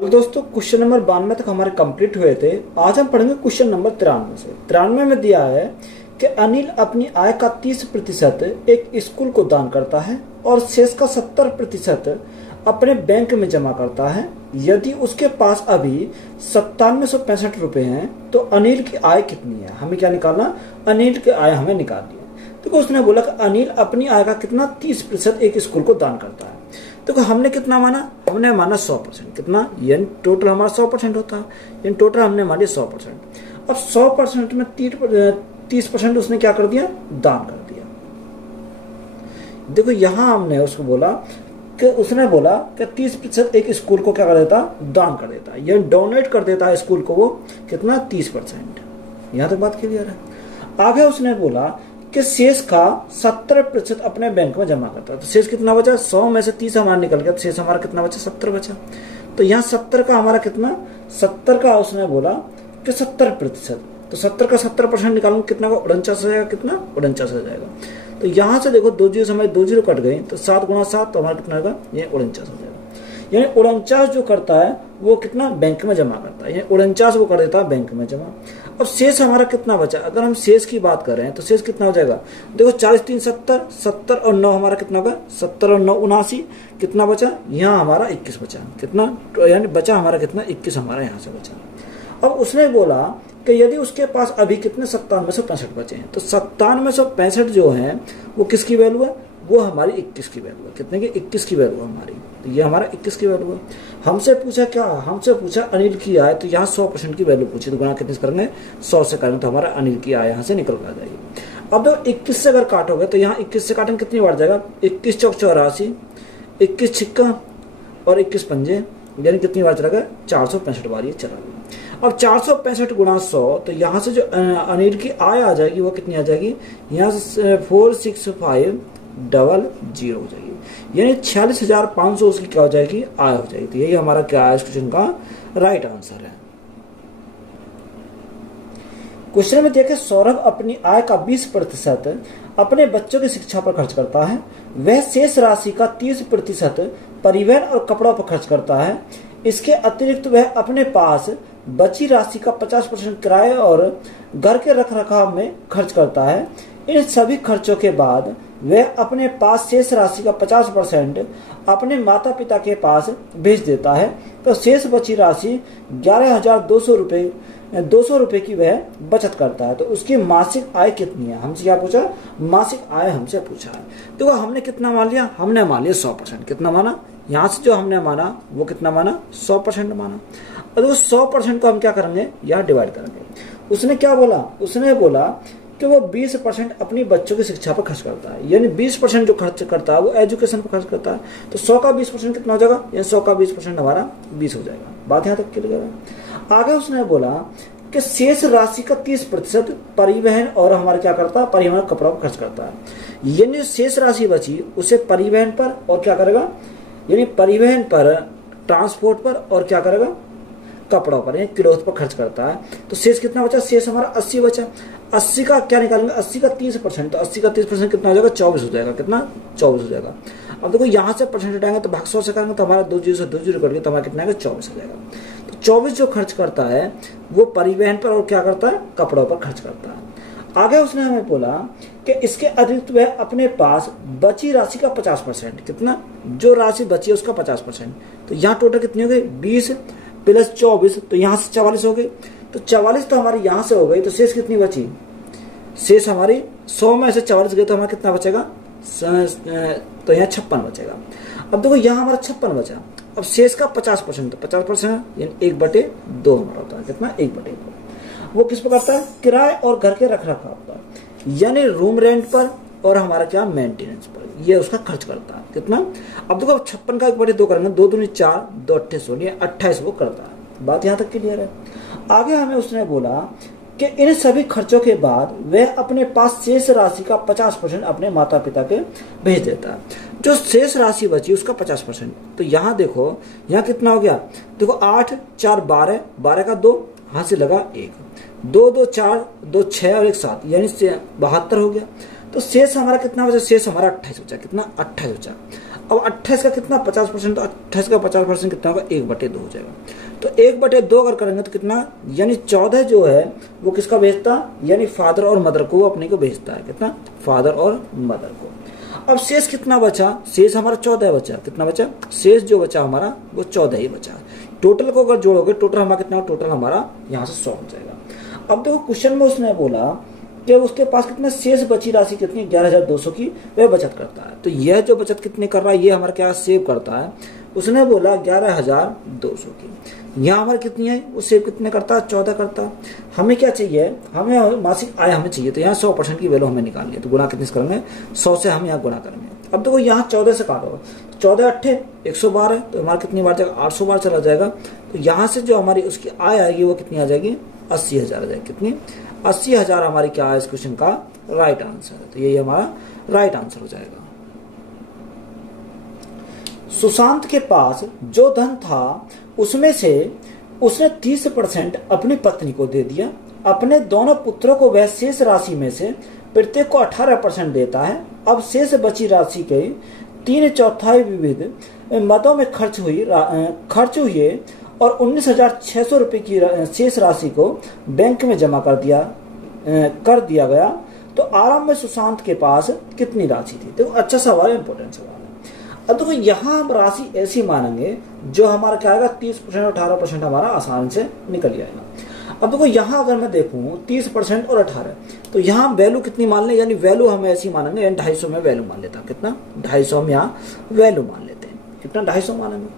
तो दोस्तों question number 92 तक हमारे कंप्लीट हुए थे। आज हम पढ़ेंगे क्वेश्चन नंबर 93 से। 93 में दिया है कि अनिल अपनी आय का 30% एक स्कूल को दान करता है और शेष का 70% अपने बैंक में जमा करता है। यदि उसके पास अभी 9765 रुपए हैं तो अनिल की आय कितनी है? हमें क्या निकालना? अनिल की आय हमें निकालनी है। तो उसने बोला कि अनिल अपनी आय का कितना 30% एक स्कूल को दान करता है। तो हमने कितना माना? हमने माना 100%। कितना? यानी टोटल हमारा 100% होता है। यानी टोटल हमने मानी 100%। अब 100% में 30% उसने क्या कर दिया? दान कर दिया। देखो यहां हमने उसको बोला कि उसने बोला कि 30% एक स्कूल को क्या कर देता? दान कर देता। यानी डोनेट कर देता है स्कूल को। वो कितना? 30%। यहां तक बात क्लियर है। आगे उसने बोला कि शेष का 70% अपने बैंक में जमा करता है। तो शेष कितना बचा? 100 में से 30 हमारा निकल गया तो शेष हमारा कितना बचा? 70 बचा। तो यहाँ 70 का हमारा कितना? 70 का उसने बोला कि 70%। तो 70 का 70% निकालूंगा कितना का? 49 हो जाएगा। कितना? 49 हो जाएगा। तो यहाँ से देखो 2 जीरो से हमारे 2 जीरो कट गए तो 7 गुणा 7 तो हमारा कितना होगा? ये 49 हो जाएगा। यानी 49 जो करता है वो कितना? बैंक में जमा करता है। यानी 49 वो कर देता है बैंक में जमा। अब शेष हमारा कितना बचा? अगर हम शेष की बात कर रहे हैं तो शेष कितना हो जाएगा? देखो 40 3 70, 70 और 9 हमारा कितना होगा? 70 और 9 79। कितना बचा? यहाँ हमारा 21 बचा। कितना? यानी बचा हमारा कितना? 21 हमारा यहाँ से बचा। अब उसने बोला कि यदि उसके पास अभी कितने 9765 बचे हैं तो 9765 जो है वो किसकी वैल्यू है? वो हमारी 21 की वैल्यू है। कितने की? 21 की वैल्यू हमारी। तो ये हमारा 21 की वैल्यू है। हमसे पूछा क्या? हमसे पूछा अनिल की आय। तो यहाँ 100% की वैल्यू पूछी तो गुणा कितने से करेंगे? 100 से करेंगे तो हमारा अनिल की आय यहाँ से निकल कर जाएगी। अब तो 21 से अगर काटोगे तो यहाँ 21 से काटेंगे कितनी बार जाएगा? 21 चौक 84, 21 छिक्का और 21 पंजे, यानी कितनी बार चला गया? 465 बार ये चला गया। अब 465 गुणा 100 तो यहाँ से जो अनिल की आय आ जाएगी वो कितनी आ जाएगी? यहाँ से 465000 हो जाएगी। यानी 46,500 उसकी क्या हो जाएगी? आय हो जाएगी। तो यही हमारा क्या है इस क्वेश्चन का राइट आंसर है। क्वेश्चन में देखें, सौरभ अपनी आय का 20% अपने बच्चों की शिक्षा पर खर्च करता है। वह शेष राशि का 30% परिवहन और कपड़ों पर खर्च करता है। इसके अतिरिक्त वह अपने पास बची राशि का 50% किराए और घर के रखरखाव में खर्च करता है। इन सभी खर्चों के बाद वह अपने पास शेष राशि का 50% अपने माता पिता के पास भेज देता है। तो शेष बची राशि 11,200 रुपए की वह बचत करता है। तो उसकी मासिक आय कितनी है? हमसे क्या पूछा? मासिक आय हमसे पूछा है। देखो हमने कितना मान लिया? हमने मान लिया 100%। कितना माना? यहाँ से जो हमने माना वो कितना माना? 100% माना। और वो 100% को हम क्या करेंगे? यहाँ डिवाइड करेंगे। उसने क्या बोला? उसने बोला कि वो 20% अपनी बच्चों की शिक्षा पर खर्च करता है। यानी 20% जो खर्च करता है वो एजुकेशन पर खर्च करता है। तो 100 का 20% कितना हो जाएगा? यानी 100 का 20% हमारा 20 हो जाएगा। बात यहाँ तक क्लियर है। आगे उसने बोला कि शेष राशि का 30% परिवहन और हमारा क्या करता है? परिवहन कपड़ों पर खर्च करता है। यानी शेष राशि बची उसे परिवहन पर और क्या करेगा? यानी परिवहन पर, ट्रांसपोर्ट पर और क्या करेगा? कपड़ों पर, क्लोथ पर खर्च करता है। तो शेष कितना बचा? शेष हमारा 80 बचा। 80 का क्या निकालेंगे? 80 का 30%। तो 80 का 30% कितना हो जाएगा? 24 हो जाएगा। कितना? 24 हो जाएगा। अब देखो यहाँ से परसेंट हटाएंगे तो भाग 100 से करेंगे तो हमारा 2 जीरो से 2 जीरो करेंगे तो हमारा कितना आएगा? 24 हो जाएगा। तो 24 जो खर्च करता है वो परिवहन पर और क्या करता है? कपड़ों पर खर्च करता है। आगे उसने हमें बोला कि इसके अतिरिक्त वह अपने पास बची राशि का 50%। कितना? जो राशि बची है उसका 50%। तो यहाँ टोटल कितनी हो गई? 20 प्लस 24, तो यहाँ से 44 हो गई। तो 44 तो हमारी यहाँ से हो गई। तो शेष कितनी बची? शेष हमारी 100 में से 44 गए तो हमारा कितना बचेगा? तो यहाँ 56 बचेगा। अब देखो यहाँ हमारा 56 बचा। अब शेष का 50%, तो 50% यानी 1/2 हमारा होता है। कितना? 1/2। वो किस पर करता है? किराए और घर के रखरखाव पर, यानी रूम रेंट पर और हमारा क्या? मेंटेनेंस पर। ये उसका खर्च करता है। कितना? अब देखो 56 का 1/2 करेंगे, 2 दूनी 4, 2 अट्ठे 16, 28 वो करता है। बात यहाँ तक क्लियर है। आगे हमें उसने बोला कि इन सभी खर्चों के बाद वह अपने पास शेष राशि का 50% अपने माता पिता के भेज देता है। जो शेष राशि बची उसका 50%। तो यहाँ देखो यहाँ कितना हो गया? देखो 8 4 12, 12 का 2 हाथ से लगा 1, 2 2 4, 2 6 और 1 7, यानी 72 हो गया। तो शेष हमारा कितना बचा? शेष हमारा 28 बचा। कितना? 28 बचा। अब 28 का कितना 50%, तो 28 का 50% कितना होगा 1/2 हो जाएगा। तो 1/2 अगर करेंगे तो कितना, यानी 14 जो है वो किसका भेजता, यानी फादर और मदर को, वो अपने को भेजता है, कितना, फादर और मदर को। अब शेष कितना बचा, शेष हमारा 14 बचा, कितना बचा, शेष जो बचा हमारा वो 14 ही बचा। टोटल को अगर जोड़ोगे टोटल हमारा कितना, टोटल हमारा यहाँ से 100 हो जाएगा। अब देखो क्वेश्चन में उसने बोला कि उसके पास कितना शेष बची राशि कितनी, 11,200 की वह बचत करता है। तो यह जो बचत कितने कर रहा है, ये हमारे क्या सेव करता है, उसने बोला 11,200 की। यहाँ हमारे कितनी है, वो सेव कितने करता है, 14 करता है। हमें क्या चाहिए, हमें मासिक आय हमें चाहिए, तो यहाँ 100% की वैल्यू हमें निकालनी है। तो गुणा कितने से करेंगे, 100 से हम यहाँ गुणा करेंगे। अब देखो यहाँ 14 से काटो, 14 8 112 है, तो हमारा कितनी बार जाएगा, 800 बार चला जाएगा। तो यहाँ से जो हमारी उसकी आय आएगी वो कितनी आ जाएगी, 80,000 आ जाएगी। कितनी, 80,000 हमारी क्या है इस क्वेश्चन का राइट आंसर है। तो यही हमारा राइट आंसर हो जाएगा। सुशांत के पास जो धन था उसमें से उसने 30% अपनी पत्नी को दे दिया। अपने दोनों पुत्रों को वह शेष राशि में से प्रत्येक को 18% देता है। अब शेष बची राशि के 3/4 विविध मदों में खर्च हुए और 19,600 रुपए की शेष राशि को बैंक में जमा कर दिया गया। तो आरंभ में सुशांत के पास कितनी राशि थी। देखो अच्छा सवाल है, इंपॉर्टेंट सवाल है। अब देखो यहाँ हम राशि ऐसी मानेंगे जो हमारा क्या आएगा, 30% और 18% हमारा आसान से निकल जाएगा। अब देखो यहाँ अगर मैं देखूं 30% और 18, तो यहाँ वैल्यू कितनी मान लें, यानी वैल्यू हम ऐसी मानेंगे, 250 में वैल्यू मान लेता, कितना 250 हम यहाँ वैल्यू मान लेते हैं, कितना 250 मानेंगे।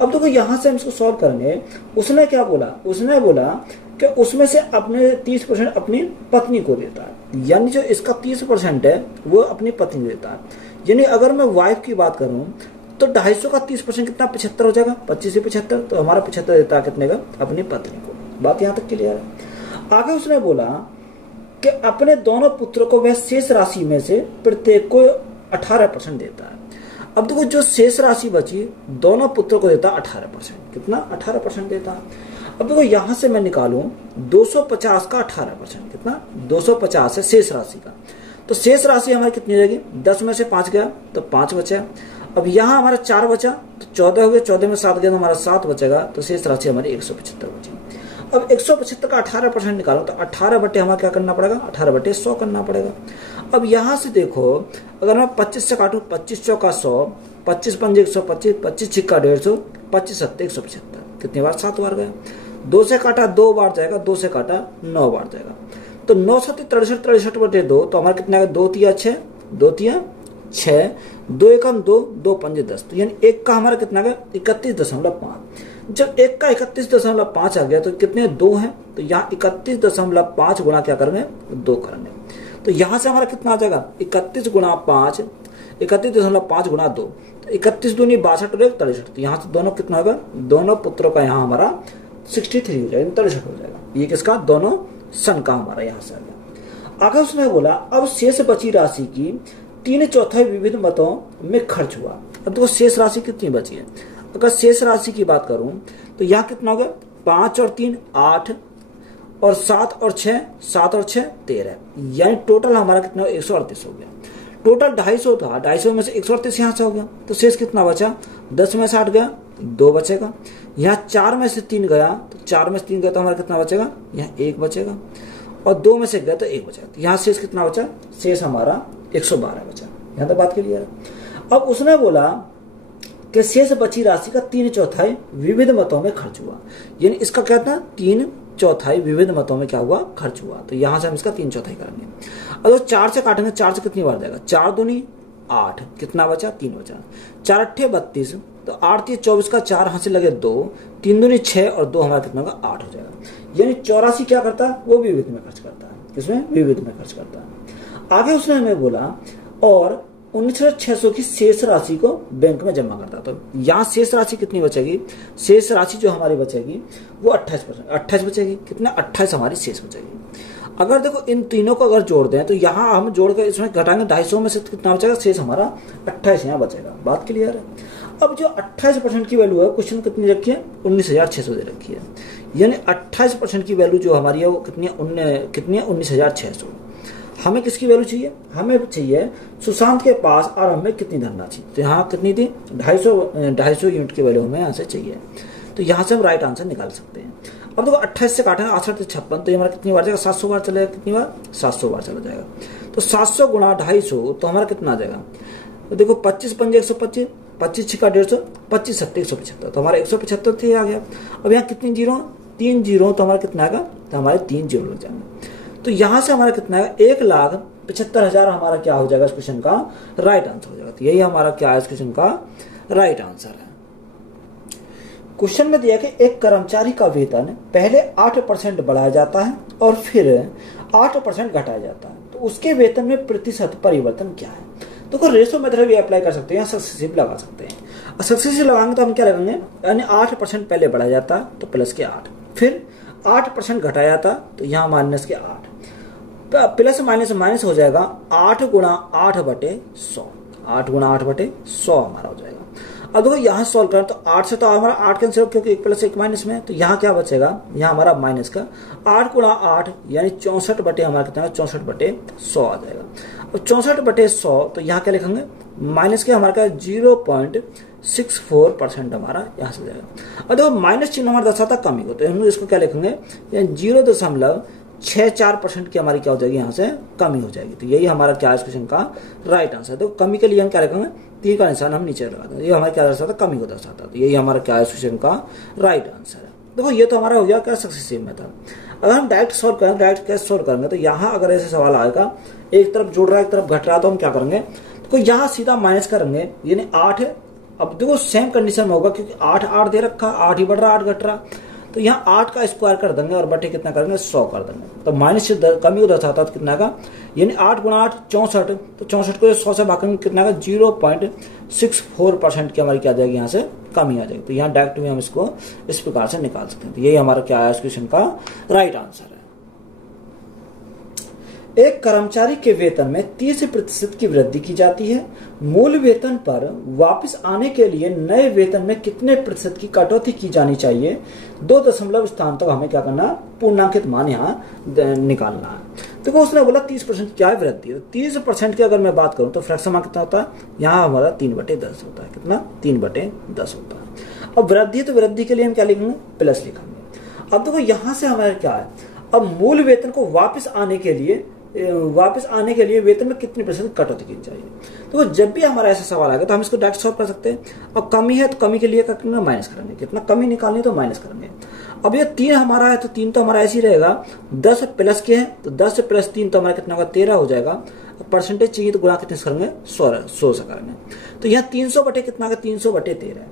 अब देखो यहाँ से हम इसको सॉल्व करेंगे। उसने क्या बोला, उसने बोला कि उसमें से अपने 30% अपनी पत्नी को देता है, यानी जो इसका 30% है वो अपनी पत्नी को देता है। यानी अगर मैं वाइफ की बात करूं तो 250 का 30% कितना, 75 हो जाएगा, 25 से 75, तो हमारा 75 देता है कितने का, अपनी पत्नी को। बात यहाँ तक क्लियर है। आगे उसने बोला कि अपने दोनों पुत्रों को वह शेष राशि में से प्रत्येक को 18% देता है। अब देखो जो शेष राशि बची दोनों पुत्रों को देता 18%, कितना 18% देता है। अब देखो यहां से मैं निकालूं 250 का 18%, कितना 250 है शेष राशि का। तो शेष राशि हमारी कितनी रहेगी, 10 में से 5 गया तो 5 बचा। अब यहाँ हमारा 4 बचा तो 14 हो गया, 14 में 7 गया तो हमारा 7 बचेगा। तो शेष राशि हमारी 175 बची। अब 175 का 18% निकालो तो 18 बटे हमारा क्या करना पड़ेगा, 18 बटे 100 करना पड़ेगा। अब यहाँ से देखो अगर मैं 25 से काटूं, 25 चौका 100, 25 पंजे 125, 25 छिक्का 150, 25 सत्ते 175, कितनी बार 7 बार गया। 2 से काटा 2 बार जाएगा, 2 से काटा 9 बार जाएगा। तो 9 7 63, 63 बटे 2, तो हमारा कितना 2 तिया 6, 2 तिया 6, 2 एकम 2, 2 पंजे 10, तो यानी 1 का हमारा कितना गया 31.5। जब 1 का 31.5 आ गया तो कितने 2 है, तो यहाँ 31.5 गुणा क्या करेंगे 2 करेंगे। तो यहाँ से हमारा कितना आ जाएगा 31 गुणा 5, 31.5 गुणा 2, तो 31 दूनी 62 और 1 63। तो यहाँ से दोनों कितना होगा, दोनों पुत्रों का यहाँ हमारा 63 हो जाएगा, 63 हो जाएगा। ये किसका, दोनों सन का हमारा यहाँ से आ गया। आगे उसने बोला अब शेष बची राशि की 3/4 विविध मतों में खर्च हुआ। अब देखो शेष राशि कितनी बची है। अगर शेष राशि की बात करूं तो यहाँ कितना हो गया, 5 और 3 8 और 7 और 6 7 और 6 13, यानी टोटल हमारा कितना 138 हो गया। टोटल 250 था, 250 में से 138 यहाँ से हो गया। तो शेष कितना बचा, 10 में से 8 गया 2 बचेगा। यहाँ 4 में से 3 गया, तो 4 में से 3 गया तो हमारा कितना बचेगा, यहाँ 1 बचेगा। और 2 में से गया तो 1 बचेगा। तो यहाँ शेष कितना बचा, शेष हमारा 112 बचा। यहाँ तक बात क्लियर है। अब उसने बोला कि शेष बची राशि का 3/4 विविध मतों में खर्च हुआ, यानी इसका क्या था 3/4 विविध मतों में क्या हुआ, खर्च हुआ। तो यहां से हम इसका 3/4 करेंगे। अगर 4 से काटेंगे, 4 से कितनी बार जाएगा, 4 दूनी 8, कितना बचा 3 बचा। 4 अट्ठे 32, तो 8 3 24 का 4 हाथ से लगे 2, 3 दूनी 6 और 2 हमारा कितना होगा 8 हो जाएगा। यानी 84 क्या करता है, वो विविध में खर्च करता है, किसमें, विविध में खर्च करता है। आगे उसने हमें बोला और 19,600 की शेष राशि को बैंक में जमा करता। तो यहाँ शेष राशि कितनी बचेगी, शेष राशि जो हमारी बचेगी वो 28 बचेगी। कितना 28 हमारी शेष बचेगी। अगर देखो इन तीनों को अगर जोड़ दें तो यहाँ हम जोड़ कर इसमें घटाएंगे 250 में से कितना बचेगा, शेष हमारा 28 यहाँ बचेगा। बात क्लियर है। अब जो 28% की वैल्यू है क्वेश्चन कितनी रखी है, 19,600 दे रखी है। यानी 28% की वैल्यू जो हमारी है वो कितनी है 19,600। हमें किसकी वैल्यू चाहिए, हमें चाहिए सुशांत के पास आरंभ में कितनी धनराशि, तो यहाँ कितनी थी 250 यूनिट की वैल्यू हमें यहाँ से चाहिए। तो यहाँ से हम राइट आंसर निकाल सकते हैं। अब देखो 28 से काटेंगे 68 से 56, तो ये हमारा कितनी बार जाएगा 700 बार चलेगा, कितनी बार 700 बार चला जाएगा। तो 700 गुणा 250 तो हमारा कितना आ जाएगा, तो देखो 25 पंजे 125, 25 छिका 150, 25 सत्ते 175, तो हमारा 175 थे आ गया। अब यहाँ कितनी जीरो, 3 जीरो, तो हमारा कितना आएगा, तो हमारे 3 जीरो लग जाएंगे। तो यहाँ से हमारा कितना आएगा 1,75,000 हमारा क्या हो जाएगा इस क्वेश्चन का राइट आंसर हो जाएगा। तो यही हमारा क्या है इस क्वेश्चन का राइट आंसर है। क्वेश्चन में दिया कि एक कर्मचारी का वेतन पहले 8% बढ़ाया जाता है और फिर 8% घटाया जाता है, तो उसके वेतन में प्रतिशत परिवर्तन क्या है। तो रेशो मेथड भी अप्लाई कर सकते हैं, सक्सेसिव लगा सकते हैं। सक्सेसिव लगाएंगे तो हम क्या लगाएंगे, यानी 8% पहले बढ़ाया जाता है तो प्लस के 8, फिर 8% घटाया जाता तो यहाँ माइनस के 8, प्लस माइनस माइनस हो जाएगा 8 गुणा 8/100, 8 गुणा 8/100 हमारा हो जाएगा। अब देखो यहाँ सॉल्व करें तो 8 से तो हमारा 8 कैंसिल, क्योंकि 1 प्लस 1 माइनस में, तो यहाँ क्या बचेगा, यहाँ हमारा माइनस का 8 गुणा 8 यानी 64 हमारा कितना 64/100 आ जाएगा। अब 64/100 तो यहाँ क्या लिखेंगे, माइनस के हमारा क्या 0.64% हमारा यहाँ से जाएगा। अब देखो माइनस चिन्ह हमारा दर्शाता कमी को, तो हम इसको क्या लिखेंगे 0.64% की हमारी क्या हो जाएगी, यहाँ से कमी हो जाएगी। तो यही हमारा क्या है इस क्वेश्चन का राइट आंसर। तो कमी के लिए हम क्या लिखेंगे, तीर का निशान हम नीचे लगा देंगे, ये हमारा क्या दर्शाता कमी को दर्शाता। तो यही हमारा क्या है इस क्वेश्चन का राइट आंसर है। देखो ये तो हमारा हो गया क्या सक्सेसिव मेथड। अगर हम डायरेक्ट सॉल्व करें, डायरेक्ट कैसे सॉल्व करेंगे, तो यहाँ अगर ऐसे सवाल आएगा एक तरफ जुड़ रहा है एक तरफ घट रहा है, तो हम क्या करेंगे, तो यहाँ सीधा माइनस करेंगे, यानी 8 है। अब देखो सेम कंडीशन में होगा क्योंकि 8 दे रखा, 8 ही बढ़ रहा 8 घट रहा, तो यहाँ 8 का स्क्वायर कर देंगे और बटे कितना करेंगे 100 कर देंगे। तो माइनस से कमी को दर्शाता तो कितना का, यानी 8 गुणा 8 64, तो 64 को 100 से भागेंगे कितना का 0.64% की हमारी क्या आ जाएगी, यहाँ से कमी आ जाएगी। तो यहाँ डायरेक्ट में हम इसको इस प्रकार से निकाल सकते हैं। तो यही हमारा क्या है इस क्वेश्चन का राइट आंसर है। एक कर्मचारी के वेतन में 30% की वृद्धि की जाती है। मूल वेतन पर वापस आने के लिए नए वेतन में कितने प्रतिशत की कटौती की जानी चाहिए, 2 दशमलव स्थान तक हमें क्या करना, पूर्णांकित मान यहाँ निकालना है। देखो उसने बोला 30% क्या है वृद्धि, तो 30% की अगर मैं बात करूं तो फ्रैक्शन मान कितना होता है, यहाँ हमारा 3/10 होता है, कितना 3/10 होता है। अब वृद्धि, तो वृद्धि के लिए हम क्या लिखेंगे, प्लस लिखेंगे। अब देखो यहाँ से हमारा क्या है, अब मूल वेतन को वापस आने के लिए वेतन में कितनी प्रतिशत कटौती की चाहिए। तो जब भी हमारा ऐसा सवाल आएगा तो हम इसको डायरेक्ट सॉल्व कर सकते हैं। अब कमी है तो कमी के लिए कितना माइनस करेंगे, कितना कमी निकालनी है तो माइनस करेंगे। अब ये 3 हमारा है तो 3 तो हमारा ऐसे ही रहेगा, 10 प्लस के है तो 10 प्लस 3 तो हमारा कितना होगा 13 हो जाएगा। परसेंटेज चाहिए तो गुणा कितने से करेंगे 100 से करेंगे। तो यहाँ 300 बटे कितना का 300/13 है।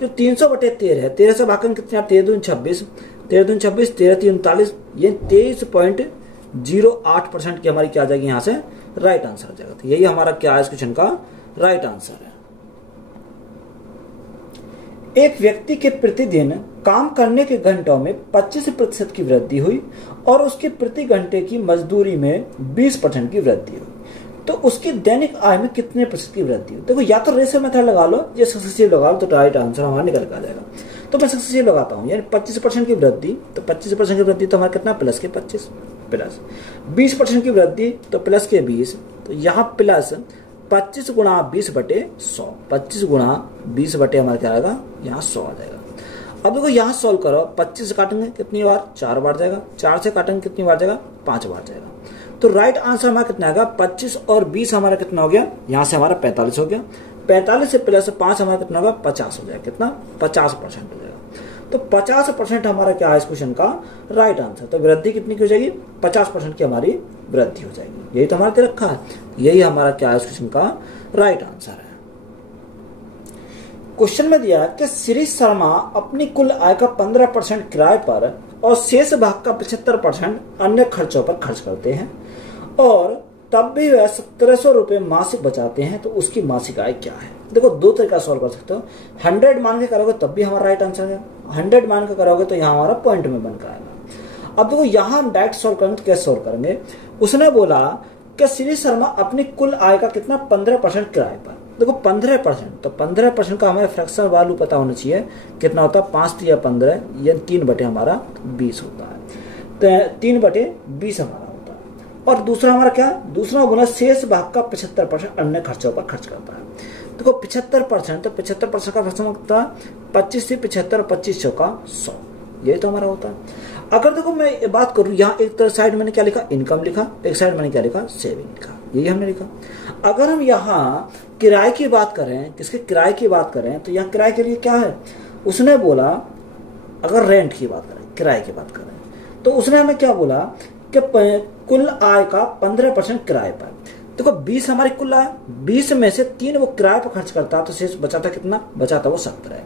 जो 300/13 है, 13 से भागेंगे कितना 13 दूनी 26, 13 दूनी 26, 13 3 39, ये 23.08% की हमारी क्या आ जाएगी, यहाँ से राइट आंसर आ जाएगा। तो यही हमारा क्या है इस क्वेश्चन का राइट आंसर है। एक व्यक्ति के प्रतिदिन काम करने के घंटों में 25% की वृद्धि हुई और उसके प्रति घंटे की मजदूरी में 20% की वृद्धि हुई, तो उसकी दैनिक आय में कितने प्रतिशत की वृद्धि हुई। देखो या तो रेशियो मेथड लगा लो या सक्सेसिव लगा लो, तो राइट आंसर हमारा निकल कर आ जाएगा। तो मैं सक्सेसिव लगाता हूँ, यानी 25% की वृद्धि, तो 25% की वृद्धि तो हमारा कितना प्लस के 25 प्लस 20% की वृद्धि तो प्लस के 20, तो यहाँ प्लस 25 गुणा 20/100, 25 गुणा 20 हमारा क्या आएगा, यहाँ 100 आ जाएगा। अब देखो यहाँ सॉल्व करो, 25 से काटेंगे कितनी बार 4 बार जाएगा, 4 से काटेंगे कितनी बार जाएगा 5 बार जाएगा। तो राइट आंसर हमारा कितना आएगा 25 और 20 हमारा कितना हो गया, यहाँ से हमारा 45 हो गया। 45 से प्लस 5 हमारा कितना होगा 50 हो जाएगा, कितना 50% हो जाएगा। तो 50% हमारा क्या है इस क्वेश्चन का राइट आंसर। तो वृद्धि कितनी की हो जाएगी 50% की हमारी वृद्धि हो जाएगी। यही तो हमारा रखा है, यही हमारा क्या है इस क्वेश्चन का राइट आंसर है। क्वेश्चन में दिया है कि श्री शर्मा अपनी कुल आय का 15% किराए पर और शेष भाग का 75% अन्य खर्चों पर खर्च करते हैं और तब भी वह 1700 रुपये मासिक बचाते हैं, तो उसकी मासिक आय क्या है। देखो 2 तरीका सॉल्व कर सकते हो। 100 मान के करोगे तब भी हमारा राइट आंसर है, 100 मान के करोगे तो यहाँ हमारा पॉइंट में बनकर आएगा। अब देखो यहाँ हम डायरेक्ट सॉल्व करेंगे तो कैसे सॉल्व करेंगे। उसने बोला कि श्री शर्मा अपनी कुल आय का कितना 15% किराए पर। देखो 15%, तो 15% का हमें फ्रैक्शन वैल्यू पता होना चाहिए कितना होता है, 5 या 15, ये 3 बटे हमारा 20 होता है, तो 3/20 हमारा होता है। और दूसरा हमारा क्या, दूसरा बोला शेष भाग का 75% अन्य खर्चों पर खर्च करता है। देखो 75%, तो 75% का खर्च होता है 25 से 75, 25 का 100, यही तो हमारा होता है। अगर देखो मैं बात करूं, यहाँ एक तरह साइड मैंने क्या लिखा, इनकम लिखा, एक साइड मैंने क्या लिखा, सेविंग लिखा, यही हमने लिखा। अगर हम यहाँ किराए की बात करें, किसके किराए की बात करें, तो यहाँ किराए के लिए क्या है, उसने बोला अगर रेंट की बात करें, किराए की बात करें, तो उसने हमें क्या बोला कि कुल आय का 15% किराए पर। देखो 20 हमारी कुल आय, 20 में से 3 वो किराए पर खर्च करता, तो शेष बचाता कितना, बचाता वो 17 है।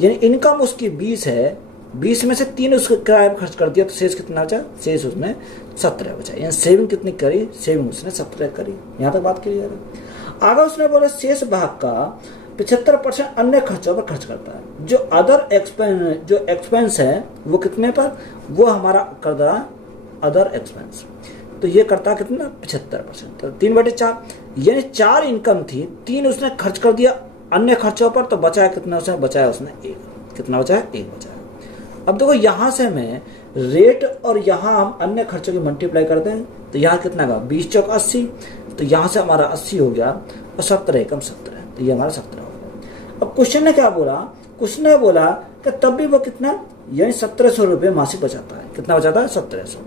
यानी इनकम उसकी 20 है, 20 में से 3 उसके किराए पर खर्च कर दिया, तो शेष कितना बचा, शेष उसने 17 बचा। यानी सेविंग कितनी करी, सेविंग उसने 17 करी। यहाँ तक बात क्लियर है। आगे उसने बोला शेष भाग का 75% अन्य खर्चों पर खर्च करता है। जो अदर एक्सपेंस है वो कितने पर, वो हमारा कर रहा अदर एक्सपेंस, तो ये करता कितना 75%, तो 3/4, यानी 4 इनकम थी, 3 उसने खर्च कर दिया अन्य खर्चों पर, तो बचाया कितना, उसने बचाया उसने 1, कितना बचाया, 1 बचाया। अब देखो यहां से मैं रेट और यहां हम अन्य खर्चों की मल्टीप्लाई करते हैं, तो यहाँ कितना का 20 चौक 80, तो यहां से हमारा 80 हो गया और 17 एकम 17, तो ये हमारा 17 हो गया। अब क्वेश्चन ने क्या बोला, क्वेश्चन ने बोला कि तब भी वो कितना, यानी 1700 रुपये मासिक बचाता है। कितना बचाता है, 1700।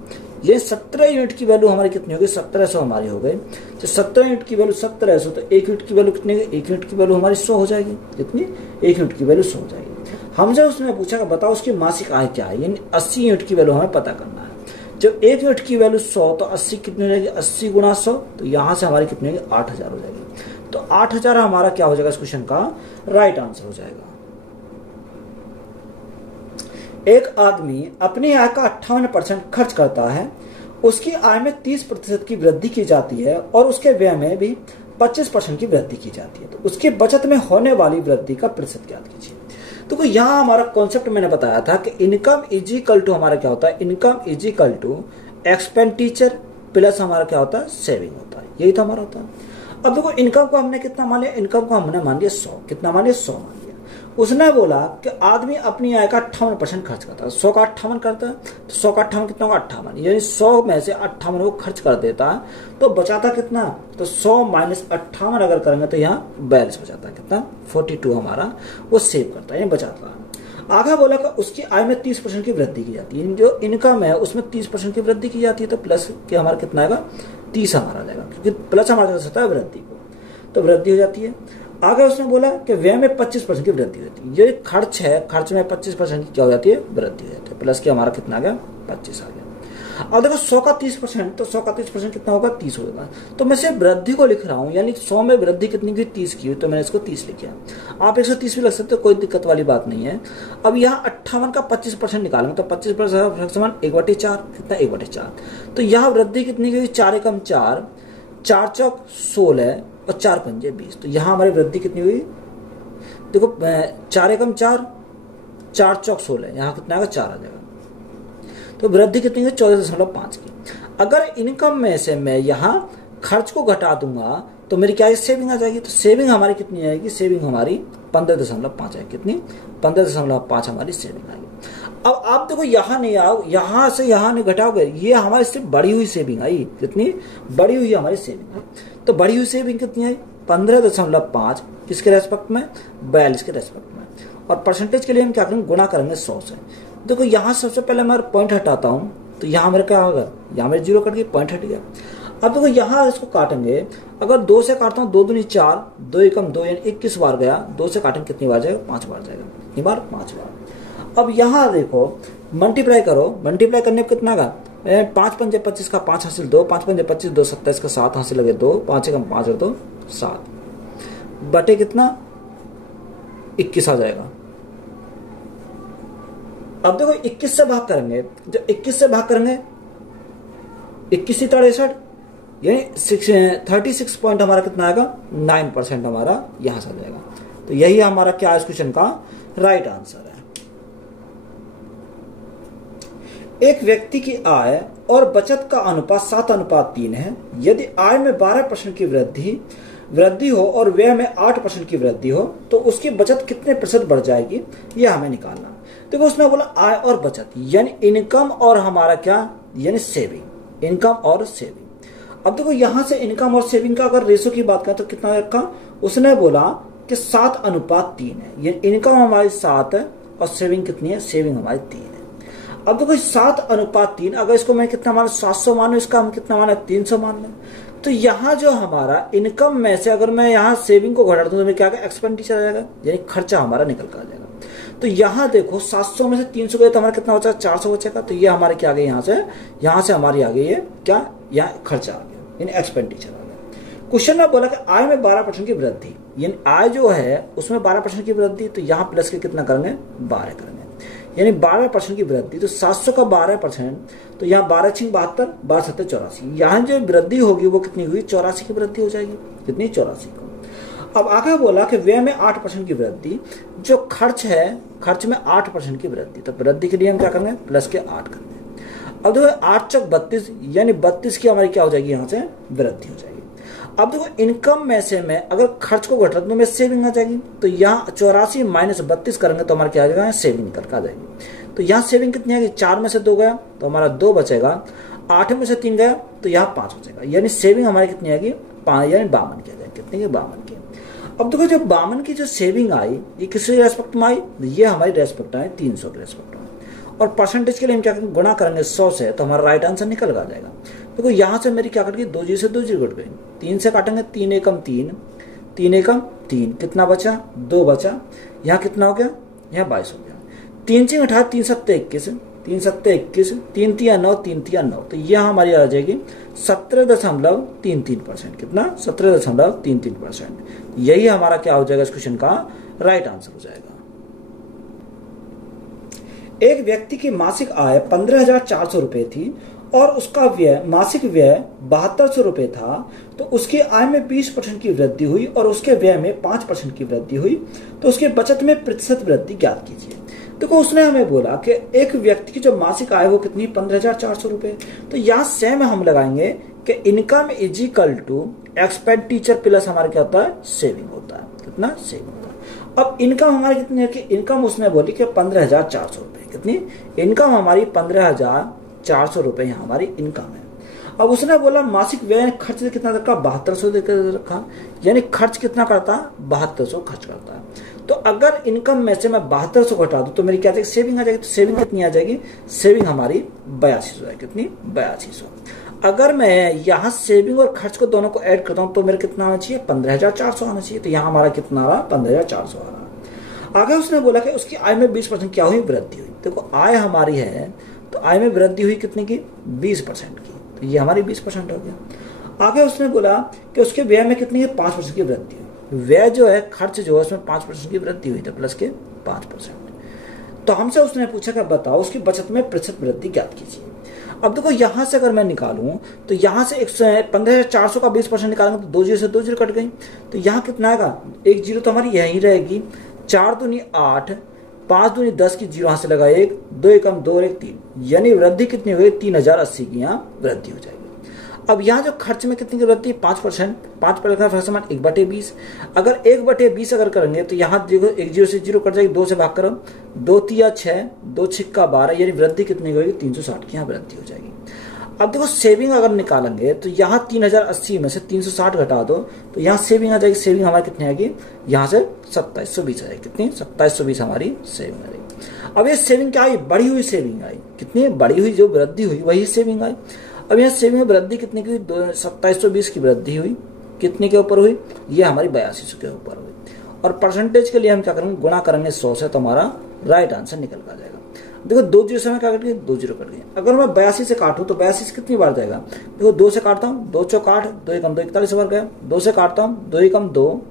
ये 17 यूनिट की वैल्यू हमारी कितनी होगी, 1700 हमारी हो गई। तो 17 यूनिट की वैल्यू 1700, तो 1 यूनिट की वैल्यू कितनी है, 1 यूनिट की वैल्यू हमारी 100 हो जाएगी। कितनी, 1 यूनिट की वैल्यू 100 हो जाएगी। हमसे उसने पूछा कि बताओ उसकी मासिक आय क्या है, यानी 80 यूनिट की वैल्यू हमें पता करना है। जब 1 यूनिट की वैल्यू 100, तो 80 कितनी हो जाएगी, 80 गुणा 100, तो यहाँ से हमारी कितनी होगी, 8000 हो जाएगी। तो 8000 हमारा क्या हो जाएगा, इस क्वेश्चन का राइट आंसर हो जाएगा। एक आदमी अपनी आय का 58% खर्च करता है, उसकी आय में 30% की वृद्धि की जाती है और उसके व्यय में भी 25% की वृद्धि की जाती है, तो उसकी बचत में होने वाली वृद्धि का प्रतिशत ज्ञात कीजिए। तो यहाँ हमारा कॉन्सेप्ट मैंने बताया था कि इनकम इज इक्वल टू हमारा क्या होता है, income is equal to expenditure plus हमारा क्या होता है, सेविंग होता है, यही तो हमारा होता है। अब देखो इनकम को हमने कितना मान लिया, इनकम को हमने मान लिया 100, कितना मान लिया, 100 मान लिया। उसने बोला कि आदमी अपनी आय का 58% खर्च करता है, 100 का 58 करता है, तो 100 का 58 कितना होगा, 58, यानी 100 में से 58 को खर्च कर देता है, तो बचाता कितना, तो 100 माइनस 58 अगर करेंगे तो यहाँ 42 बचाता है, कितना 42 हमारा वो सेव करता है, यानी बचाता है। आगे बोला कि उसकी आय में 30% की वृद्धि की जाती है, जो इनकम है उसमें 30% की वृद्धि की जाती है, तो प्लस के हमारा कितना आएगा, 30 हमारा आ जाएगा, क्योंकि प्लस हमारा होता है वृद्धि को, तो वृद्धि हो जाती है। आगे उसने बोला कि व्यय में 25% की वृद्धि होती है, ये खर्च है, खर्च में 25% की क्या हो जाती है, वृद्धि हो जाती है, प्लस के हमारा कितना आ गया, 25 आ गया। अब देखो 100 का 30%, तो 100 का 30% कितना होगा, 30 होगा। तो मैं सिर्फ वृद्धि को लिख रहा हूँ, यानी 100 में वृद्धि कितनी की, 30 की, तो मैंने इसको 30 लिखा। आप 130 भी लग सकते हो, कोई दिक्कत वाली बात नहीं है। अब यहाँ 58 का 25% निकालेंगे, तो 25% 1/4, कितना 1/4, तो यहाँ वृद्धि कितनी की, 4 एकम 4, 4 चौक 16 और 4 पंजे 20, तो यहाँ हमारी वृद्धि कितनी हुई, देखो 4 एकम 4, 4 चौक 16, यहाँ कितना आएगा, 4 आ जाएगा, तो वृद्धि कितनी हुई, 14.5 की। अगर इनकम में से मैं यहाँ खर्च को घटा दूंगा, तो मेरी क्या सेविंग आ जाएगी, तो सेविंग हमारी कितनी आएगी, सेविंग हमारी 15.5 आएगी, कितनी 15.5 हमारी सेविंग आएगी। अब आप देखो यहाँ नहीं आओ, यहाँ से यहाँ नहीं घटाओगे, ये हमारी सिर्फ बढ़ी हुई सेविंग आई, कितनी बढ़ी हुई हमारी सेविंग आई, तो बढ़ी हुई सेविंग कितनी आई, 15.5, किसके रेस्पेक्ट में, 42 के रेस्पेक्ट में। और परसेंटेज के लिए हम क्या करेंगे, गुणा करेंगे 100 से। देखो यहाँ सबसे पहले मैं पॉइंट हटाता हूँ, तो यहाँ मेरा क्या होगा, यहाँ मेरे 0 कट गई, पॉइंट हट गया। अब देखो यहाँ इसको काटेंगे, अगर 2 से काटता हूँ, 2 दूनी 4, 2 एकम 2, यानी 21 बार गया, 2 से काटेंगे कितनी बार जाएगा, 5 बार जाएगा, कितनी बार, 5 बार। अब यहाँ देखो मल्टीप्लाई करो, मल्टीप्लाई करने पर कितना का, 5 पंजे 25 का 5 हासिल 2, 5 पंजे 25, 2 27 का 7 हासिल लगे 2, 5 एकम 5 और 2 7, बटे कितना 21 आ जाएगा। अब देखो 21 से भाग करेंगे, जब 21 से भाग करेंगे 21 ही 63, यानी 36 पॉइंट हमारा कितना आएगा, 9% हमारा यहां से आ जाएगा। तो यही हमारा क्या इस क्वेश्चन का राइट आंसर है। एक व्यक्ति की आय और बचत का अनुपात 7:3 है। यदि आय में 12% की वृद्धि हो और व्यय में 8% की वृद्धि हो, तो उसकी बचत कितने प्रतिशत बढ़ जाएगी, यह हमें निकालना। देखो उसने बोला आय और बचत, यानी इनकम और हमारा क्या, यानी सेविंग, इनकम और सेविंग। अब देखो यहाँ से इनकम और सेविंग का अगर रेशो की बात करें तो कितना रखा, उसने बोला कि 7:3 है। ये इनकम हमारी 7 है और सेविंग कितनी है, सेविंग हमारी 3 है। अब देखो 7:3, अगर इसको मैं कितना मानू, 700 मानू, इसका हम कितना माना, 300 मान लें। तो यहाँ जो हमारा इनकम में से अगर मैं यहाँ सेविंग को घटा दूं तो मैं क्या एक्सपेंडिचर आ जाएगा, यानी खर्चा हमारा निकल कर आ जाएगा। तो यहाँ देखो 700 में से 300 गए तो हमारा कितना बचा, 400 बचेगा। तो ये हमारे क्या आ गए, यहाँ से हमारी आ गई है क्या, यहाँ खर्चा आ गया, यानी एक्सपेंडिचर आ गया। क्वेश्चन में बोला कि आय में 12% की वृद्धि, यानी आय जो है उसमें 12% की वृद्धि, तो यहाँ प्लस के कितना करेंगे, 12 करेंगे, यानी 12% की वृद्धि। तो 700 का 12%, तो यहाँ 12×6 72, 12×7 84, यहाँ जो वृद्धि होगी वो कितनी हुई, 84 की वृद्धि हो जाएगी, कितनी, 84 को। अब आगे बोला कि व्यय में 8% की वृद्धि, जो खर्च है, खर्च में 8% की वृद्धि, तो वृद्धि के लिए हम क्या करेंगे, प्लस के 8 करेंगे। अब देखो 8×4 32, यानी 32 की हमारी क्या हो जाएगी, यहाँ से वृद्धि हो जाएगी। अब देखो इनकम में से मैं अगर खर्च को घटा दूं, मैं सेविंग आ जाएगी। तो यहाँ 84 माइनस 32 करेंगे तो हमारा क्या आ जाएगा, सेविंग निकल कर आ जाएगी। तो यहाँ सेविंग कितनी आएगी, 4 में से 2 गया तो हमारा 2 बचेगा, 8 में से 3 गया तो यहाँ 5 बचेगा, यानी सेविंग हमारी कितनी आएगी, 5, यानी 52 की आ जाएगी, कितनी की, 52 की। अब देखो जो 52 की जो सेविंग आई, ये किसके रेस्पेक्ट में आई, ये हमारी रेस्पेक्ट आई 300 के रेस्पेक्ट में। और परसेंटेज के लिए हम क्या करेंगे, गुणा करेंगे 100 से, तो हमारा राइट आंसर निकल कर आ जाएगा। देखो यहाँ से मेरी क्या कट गई, 2 जीरो से 2 जीरो कट गई, 3 से काटेंगे 3 एकम 3, 3 एकम 3, कितना बचा, 2 बचा। यहाँ कितना हो गया, यहाँ 22 हो गया। 3 से 18, 3 7 21, 3 7 21, 3 3 9, 3 3 9, तो यह हमारी आ जाएगी 17.33%, कितना, 17.33%। यही हमारा क्या हो जाएगा, इस क्वेश्चन का राइट आंसर हो जाएगा। एक व्यक्ति की मासिक आय 15,400 रुपए थी और उसका व्यय, मासिक व्यय 7200 रुपए था, तो उसकी आय में 20% की वृद्धि हुई और उसके व्यय में 5% की वृद्धि हुई, तो उसके बचत में प्रतिशत वृद्धि ज्ञात कीजिए। देखो उसने हमें बोला कि एक व्यक्ति की जो मासिक आय वो कितनी, 15,400 रुपए। तो यहाँ सेम हम लगाएंगे कि income is equal to expenditure plus हमारा क्या होता है, सेविंग होता है, कितना, सेविंग होता है। अब इनकम हमारी कितनी है, कि इनकम उसने बोली कि 15,400 रुपए, कितनी इनकम हमारी, 15,400 रुपए यहाँ हमारी इनकम है। अब उसने बोला मासिक व्यय, खर्च कितना रखा, 7200 रखा, यानी खर्च कितना करता, 7200 खर्च करता है। तो अगर इनकम में से मैं 7200 घटा दूं तो मेरी क्या जाएगी, सेविंग आ जाएगी। तो सेविंग कितनी आ जाएगी, सेविंग हमारी 8200 है, कितनी, 8200। अगर मैं यहाँ सेविंग और खर्च को दोनों को ऐड करता हूं तो मेरे कितना आना चाहिए, 15,400 आना चाहिए। तो यहाँ हमारा कितना आ रहा, 15,400 आ रहा। आगे उसने बोला कि उसकी आय में 20% क्या हुई, वृद्धि हुई। देखो आय हमारी है तो आय में वृद्धि हुई कितने की, 20% की, तो ये हमारी 20% हो गया। आगे उसने बोला कि उसके व्यय में कितनी है, 5% की वृद्धि हुई। व्यय जो है, खर्च जो है, उसमें 5% की वृद्धि हुई, तो प्लस के 5%। तो हमसे उसने पूछा कि बताओ उसकी बचत में प्रतिशत वृद्धि ज्ञात कीजिए। अब देखो यहां से अगर मैं निकालूं तो यहां से 15,400 का 20% निकालेंगे तो 2 जीरो से 2 जीरो कट गई, तो यहाँ कितना आएगा, 1 जीरो तो हमारी यही रहेगी। 4 दूनी 8, 5 दूनी 10 की जीरो यहां से लगा 1, 2 एकम 2 और 1 3, यानी वृद्धि कितनी हो गई, 3080 की यहाँ वृद्धि हो जाएगी। अब यहाँ जो खर्च में कितनी की वृद्धि, 5%, 5% 1/20। अगर 1/20 अगर करेंगे तो यहाँ देखो 1 जीरो से 0 कट जाएगी, 2 से भाग करो, 2 तिया 6, 2 छिक्का 12, यानी वृद्धि कितनी होगी, 360 की यहाँ वृद्धि हो जाएगी। अब देखो सेविंग अगर निकालेंगे तो यहाँ 3080 में से 360 घटा दो तो यहाँ सेविंग आ जाएगी। सेविंग हमारी कितनी आएगी, यहाँ से 2720 आ जाएगी, कितनी, 2720 हमारी सेविंग आ जाएगी। अब ये सेविंग क्या आई, बढ़ी हुई सेविंग आई, कितनी बढ़ी हुई, जो वृद्धि हुई वही सेविंग आई। अब यहाँ सेविंग में वृद्धि कितनी की हुई, 2720 की वृद्धि हुई, कितने के ऊपर हुई, ये हमारी 8200 के ऊपर हुई। और परसेंटेज के लिए हम क्या करेंगे, गुणा करेंगे 100 से, तो हमारा राइट आंसर निकल कर जाएगा। देखो 2 जीरो से मैं क्या कट गई, 2 जीरो कट गई। अगर मैं 82 से काटूं तो 82 कितनी बार जाएगा, देखो 2 से काटता हूँ, 2 चौक 8, 2 एकम 2, 41 बार गया। 2 से काटता हूँ, 2 एकम 2,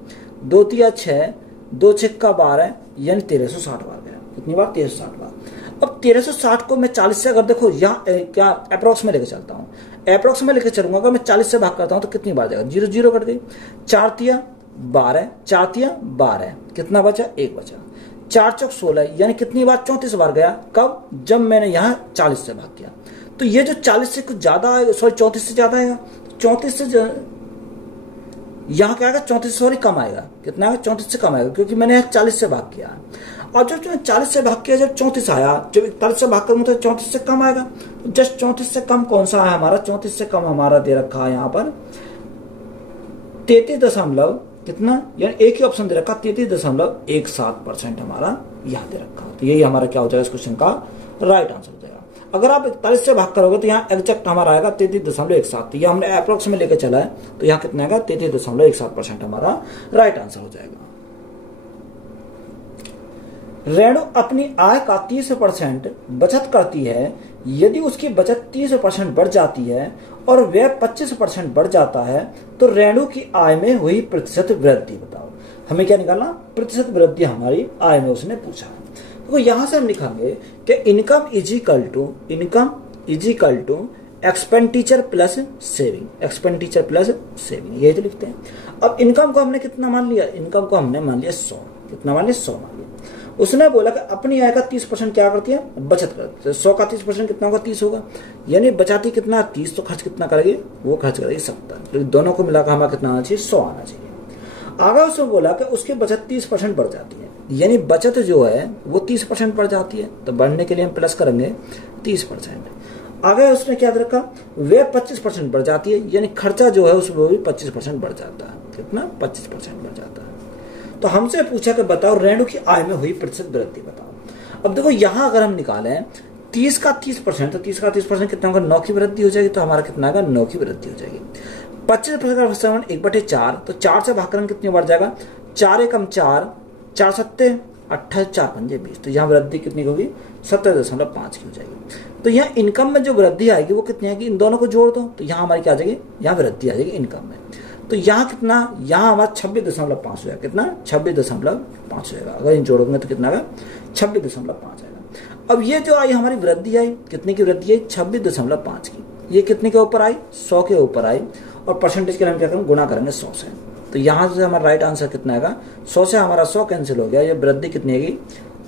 2 तिया 6, 2 छिक्का 12, यानी 1360 बार गया। कितनी बार, 1360 बार। अब 1360 को मैं 40 से अगर देखो यहाँ क्या अप्रोक्स में लेके चलता हूँ, अप्रोक्स में लेके चलूंगा, अगर मैं 40 से भाग करता हूँ तो कितनी बार जाएगा, 0 0 कट गई। 4 तिया 12, 4 तिया 12, कितना बचा, 1 बचा। 4 चौक 16, यानी कितनी बार, 34 बार गया। कब, जब मैंने यहाँ 40 से भाग किया। तो ये जो 40 से कुछ ज्यादा आएगा, सॉरी 34 से ज्यादा आएगा, 34 से यहाँ क्या आएगा, 34 सॉरी कम आएगा। कितना आएगा, 34 से कम आएगा, क्योंकि मैंने 40 से भाग किया। और जब 40 से भाग किया, जब 34 आया, जब 41 से भाग करूंगा तो 34 से कम आएगा। तो जस्ट 34 से कम कौन सा है हमारा, 34 से कम हमारा दे रखा है यहाँ पर 33 दशमलव कितना, यानी एक ही ऑप्शन दे रखा 33.17% हमारा यहाँ दे रखा। तो यही हमारा क्या हो जाएगा इस क्वेश्चन का राइट आंसर हो जाएगा। अगर आप 41 से भाग करोगे तो यहाँ एग्जैक्ट हमारा आएगा 33.17। तो ये हमने अप्रोक्स में लेकर चला है, तो यहाँ कितना आएगा 33.17% हमारा राइट आंसर हो जाएगा। रेणु अपनी आय का 30% बचत करती है। यदि उसकी बचत 30% बढ़ जाती है और व्यय 25% बढ़ जाता है तो रेणु की आय में हुई प्रतिशत वृद्धि बताओ। हमें क्या निकालना, प्रतिशत वृद्धि हमारी आय में उसने पूछा है। तो यहां से हम लिखेंगे कि income is equal to expenditure plus saving, expenditure plus saving, यही तो लिखते हैं। अब इनकम को हमने कितना मान लिया, इनकम को हमने मान लिया 100, कितना मान लिया 100 मान लिया। उसने बोला कि अपनी आय का 30% क्या करती है, बचत करती है। 100 का 30% कितना होगा, 30 होगा, यानी बचाती कितना 30, तो खर्च कितना करेगी, वो खर्च करेगी 70। तो दोनों को मिलाकर हमारा कितना आना चाहिए, 100 आना चाहिए। आगे उसने बोला कि उसकी बचत 30% बढ़ जाती है, यानी बचत जो है वो 30% बढ़ जाती है, तो बढ़ने के लिए हम प्लस करेंगे 30%। आगे उसने क्या रखा, वे 25% बढ़ जाती है, यानी खर्चा जो है उसमें भी 25% बढ़ जाता है, कितना 25% बढ़ जाता है। तो हमसे पूछा कि बताओ रेणु की आय में हुई प्रतिशत वृद्धि बताओ। अब देखो यहां अगर हम निकालें 30 का 30%, तो 30 का 30% कितना होगा, 9 की वृद्धि हो जाएगी, तो हमारा कितना आएगा, 9 की वृद्धि हो जाएगी। 25% 1/4, तो 4 से भाग करके कितनी बढ़ जाएगा, 4 एकम 4, 4 सत्ते 28, 4 पंजे 20, तो यहाँ वृद्धि कितनी होगी, 70.5 की हो जाएगी। तो यहाँ इनकम में जो वृद्धि आएगी वो कितनी आएगी, इन दोनों को जोड़ दो तो यहाँ हमारी क्या आ जाएगी, यहाँ वृद्धि आ जाएगी इनकम में। तो यहाँ कितना, यहाँ हमारा 26.5 हो जाएगा, कितना 26.5 हो जाएगा। अगर इन जोड़ोगे तो कितना आएगा, 26.5 आएगा। अब ये जो आई हमारी वृद्धि आई, कितने की वृद्धि आई, 26.5 की। ये कितने के ऊपर आई, 100 के ऊपर आई, और परसेंटेज के लिए हम क्या करेंगे, गुणा करेंगे 100 से। तो यहाँ से हमारा राइट आंसर कितना आएगा, 100 से हमारा 100 कैंसिल हो गया, ये वृद्धि कितनी आएगी,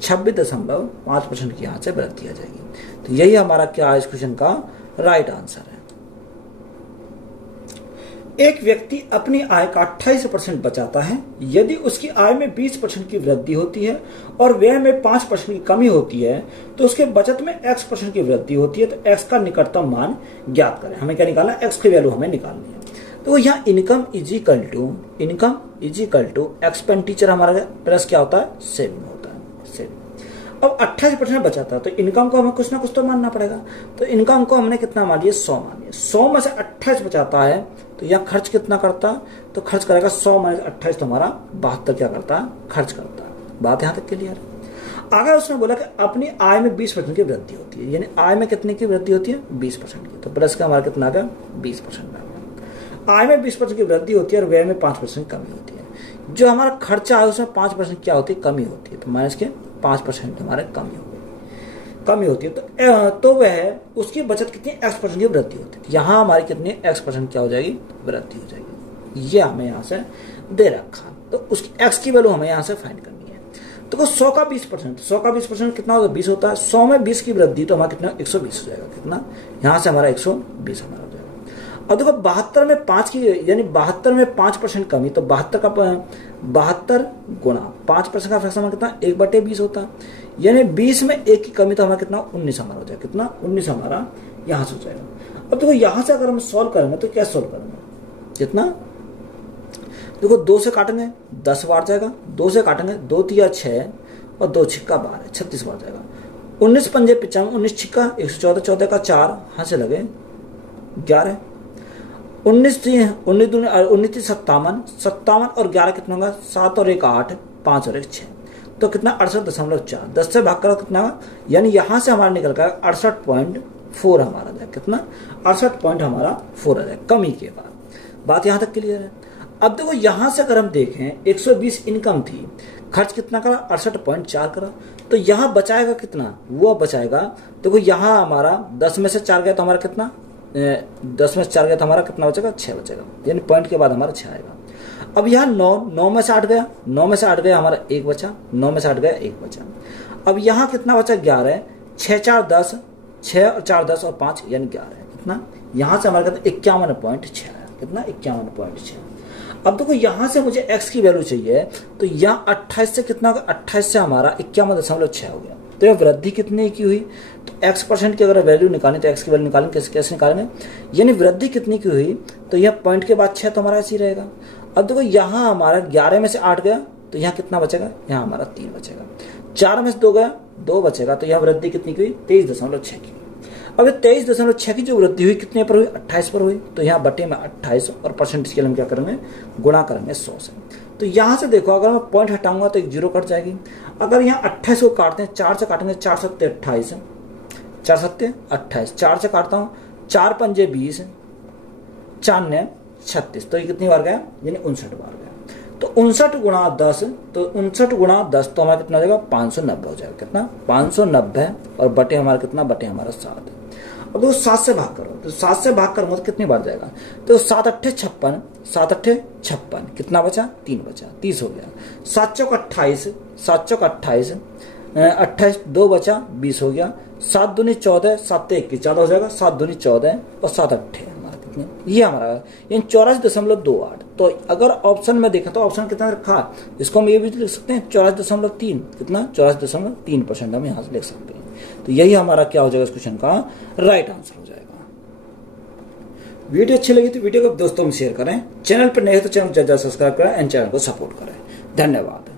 26.5% की यहाँ से वृद्धि आ जाएगी। तो यही हमारा क्या है इस क्वेश्चन का राइट आंसर है। एक व्यक्ति अपनी आय का 28% बचाता है। यदि उसकी आय में 20% की वृद्धि होती है और व्यय में 5% की कमी होती है तो उसके बचत में x% की वृद्धि होती है। तो x का निकटतम मान ज्ञात करें। हमें क्या निकालना, x की वैल्यू हमें निकालनी है। तो यहाँ income is equal to expenditure हमारा प्लस क्या होता है, सेविंग होता है, सेविंग। अब 28% बचाता है तो इनकम को हमें कुछ ना कुछ तो मानना पड़ेगा। तो इनकम को हमने कितना मान लिया, 100 मान लिया। 100 में से 28 बचाता है तो यहाँ खर्च कितना करता, तो खर्च करेगा 100 माइनस 28, तो हमारा 72 क्या करता है, खर्च करता है। बात यहाँ तक क्लियर है। आगे उसने बोला कि अपनी आय में 20% की वृद्धि होती है, यानी आय में कितने की वृद्धि होती है, 20% की। तो प्लस का हमारा कितना आ गया, 20% आ गया। आय में 20% की वृद्धि होती है और व्यय में 5% कमी होती है। जो हमारा खर्चा है उसमें 5% क्या होती है, कमी होती है। तो माइनस के 5% हमारे कमी होती है। तो वह उसकी बचत कितनी, x% की वृद्धि होती है। यहाँ हमारी कितनी x% क्या हो जाएगी, वृद्धि हो जाएगी। ये हमें यहाँ से दे रखा, तो उसकी x की वैल्यू हमें यहाँ से फाइंड करनी है। तो 100 का 20%, 100 का 20% कितना होगा, 20 होता है। 100 में 20 की वृद्धि तो हमारा कितना, 120 हो जाएगा। कितना, यहाँ से हमारा 120 हमारा हो जाएगा। अब देखो 72 में 5 की, यानी 72 में 5% कमी, तो 72 गुणा 5% का फ्रैक्शन कितना, 1/20 होता है। यानी 20 में 1 की कमी, तो हमारा कितना, 19 हमारा हो जाएगा। कितना, 19 हमारा यहाँ से हो जाएगा। अब देखो यहाँ से अगर हम सॉल्व करेंगे तो क्या सॉल्व करेंगे, कितना, देखो 2 से काटेंगे 10 बार जाएगा, 2 से काटेंगे 2 तिया 6 और 2 छिक्का 12, 36 बार जाएगा। 19 पंजे 95, 19 छिक्का 114, 14 का 4 हाथ से लगे 11, 19 57, 57 और 11 कितना होगा, 7 और 1 8, 5 और 1 6, तो कितना 68.4। 10 से भाग करो कितना होगा, यानी यहां से हमारा निकल कर 68.4 हमारा जाए। कितना, 68 पॉइंट हमारा 4 आ जाए कमी के बाद। बात यहां तक क्लियर है। अब देखो यहां से अगर हम देखें 120 इनकम थी, खर्च कितना करा, 68.4 करा, तो यहां बचाएगा कितना, वो बचाएगा, देखो यहां हमारा 10 में से 4 गया तो हमारा कितना, 10 में से 4 गया तो हमारा कितना बचेगा, 6 बचेगा, यानी पॉइंट के बाद हमारा 6 आएगा। अब यहाँ 9 में से 8 गया, 9 में से 8 गया हमारा 1 बचा, 9 में से 8 गया 1 बचा। अब यहाँ कितना बचा, 11, 6 4 10, 6 और 4 10 और 5 यानी 11 है। कितना, यहाँ से हमारा कितना 51.6 आया। कितना, 51.6। अब देखो यहां से मुझे x की वैल्यू चाहिए, तो यहाँ 28 से कितना होगा, 28 से हमारा 51.6 हो गया। तो यह वृद्धि कितने की हुई, तो x% की अगर वैल्यू निकालें तो x की वैल्यू निकालें, कैसे निकालेंगे, यानी वृद्धि कितनी की हुई, तो यह पॉइंट के बाद 6 तो हमारा ऐसे ही रहेगा। अब देखो यहाँ हमारा 11 में से 8 गया, तो यहाँ कितना बचेगा, यहाँ हमारा 3 बचेगा। 4 में से 2 गया, 2 बचेगा, तो यहाँ वृद्धि कितनी की हुई, 23.6 की। अब 23.6 की जो वृद्धि हुई कितने पर हुई, 28 पर हुई, तो यहाँ बटे में 28 और परसेंटेज के लिए हम क्या करेंगे, गुणा करेंगे 100 से। तो यहाँ से देखो अगर मैं पॉइंट हटाऊंगा तो एक 0 कट जाएगी। अगर यहाँ 28 को काटते हैं, 4 से काटेंगे, 4 सत्ते 28, 4 सत्ते 28, 4 से काटता हूँ, 4 पंजे 20, 4 ने 36, तो ये कितनी बार गया, यानी 59 बार गया। तो 59 गुणा 10, तो 59 गुणा 10 तो हमारा कितना हो जाएगा, 590 हो जाएगा। कितना, 590, और बटे हमारा कितना, बटे हमारा 7। अब देखो 7 से भाग करो, तो 7 से भाग करूंगा तो कितनी बार जाएगा, तो 7 अट्ठे 56, 7 अट्ठे 56, कितना बचा, 3 बचा, 30 हो गया। 7 चौक 28, 7 चौक 28, 28 2 बचा, 20 हो गया। 7 दूनी 14, 7 21 14 हो जाएगा, 7 दूनी 14 और 7 अट्ठे हमारा कितने, ये हमारा यानी 84.28। तो अगर ऑप्शन में देखें तो ऑप्शन कितना रखा, इसको हम ये भी लिख सकते हैं 84.3, कितना 84.3% हम यहाँ से लिख सकते हैं। तो यही हमारा क्या हो जाएगा इस क्वेश्चन का राइट आंसर हो जाएगा। वीडियो अच्छी लगी तो वीडियो को दोस्तों में शेयर करें, चैनल पर नए हो तो चैनल को सब्सक्राइब करें एंड चैनल को सपोर्ट करें। धन्यवाद।